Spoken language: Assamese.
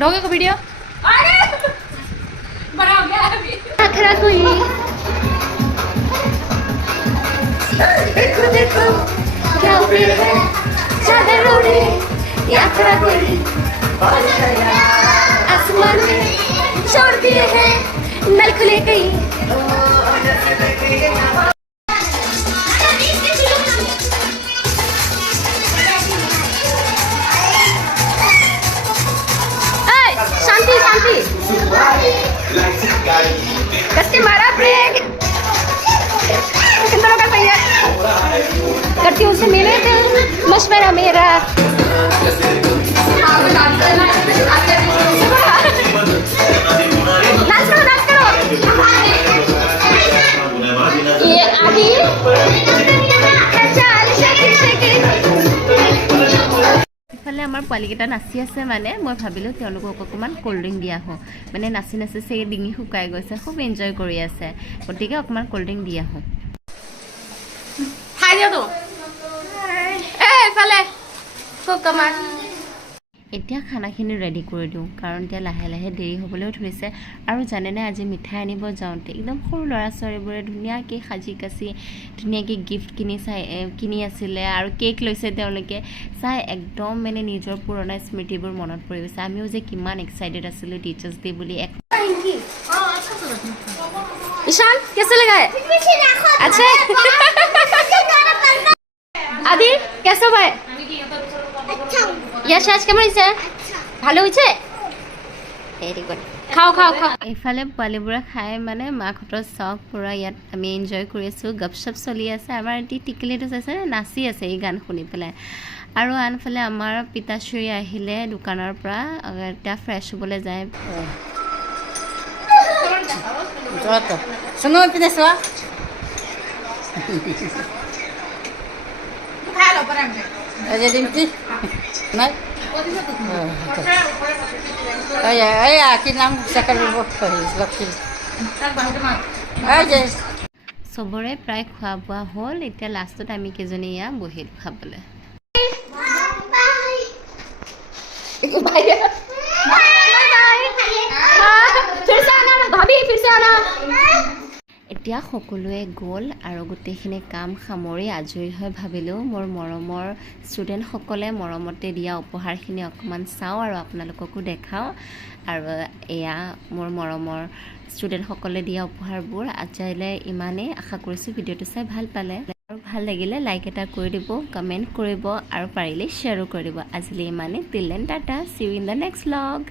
डोगे को वीडियो बड़ा हो गया अभी आखरा कोई देखो देखो क्या उड़े है चादर उड़े आखरा कोई आसमान में छोड़ दिए हैं नल खुले कहीं शांति शांति कसके मारा ब्रेक कितना का भैया करती हूँ से मिले थे मशवरा मेरा नाच करो ये आदि इफाले आमार पोवालीकेइटा नाचि आछे माने मैं भाबिलो तेओलोকক अकमान कोल्ड ड्रिंक दिया हूँ माने नाचि नाचि से डिंगी शुकाई गई खूब एन्जय करि आछे गतिके अकमान कोल्ड ड्रिंक दिया हूँ खाई दियो तो ए इफाले खूब कमान এতিয়া খানাখিনি ৰেডি কৰি দিওঁ কাৰণ এতিয়া লাহে লাহে দেৰি হ'বলৈ ধৰিছে আৰু জানেনে আজি মিঠাই আনিব যাওঁতে একদম সৰু ল'ৰা ছোৱালীবোৰে ধুনীয়াকৈ সাজি কাচি ধুনীয়াকৈ গিফ্ট কিনি আছিলে আৰু কেক লৈছে তেওঁলোকে চাই একদম মানে নিজৰ পুৰণা স্মৃতিবোৰ মনত পৰি গৈছে আমিও যে কিমান এক্সাইটেড আছিলোঁ টিচাৰ্ছ ডে বুলি ईशान कैसे लगा है अच्छा आदि कैसा भाई यश आज কেমন হইছে ভালো হইছে ভেরি গুড খাও খাও খাও এফালে পোৱালিবোৰে খাই মানে মাখতৰ চক পুৰা ইয়াত আমি এনজয় কৰি আছো গপশপ চলি আছে আমাৰ এটি টিকলিটো আছে নাচি আছে এই গান শুনি পেলাই আৰু আনফালে আমাৰ পিতাশ্ৰী আহিলে দোকানৰ পৰা এটা ফ্ৰেছ হ'বলৈ যায় Jota. Suno pinesa. Khalo param. Aja dimti. Nai. Aya kinam sakal bo lakil. Aja. সবৰে প্ৰায় খোৱা বোৱা হ'ল এতিয়া লাষ্টত আমি কেজনী ইয়া বহিল খাবলৈ বাই এতিয়া সকলোৱে গ'ল আৰু গোটেইখিনি কাম সামৰি আজৰি হৈ ভাবিলোঁ মোৰ মৰমৰ ষ্টুডেণ্টসকলে মৰমতে দিয়া উপহাৰখিনি অকণমান চাওঁ আৰু আপোনালোককো দেখাওঁ আৰু এয়া মোৰ মৰমৰ ষ্টুডেণ্টসকলে দিয়া উপহাৰবোৰ আজিলৈ ইমানেই আশা কৰিছোঁ ভিডিঅ'টো চাই ভাল পালে আৰু ভাল লাগিলে লাইক এটা কৰি দিব কমেণ্ট কৰিব আৰু পাৰিলে শ্বেয়াৰো কৰি দিব আজিলৈ ইমানেই till then tata see you in the next blog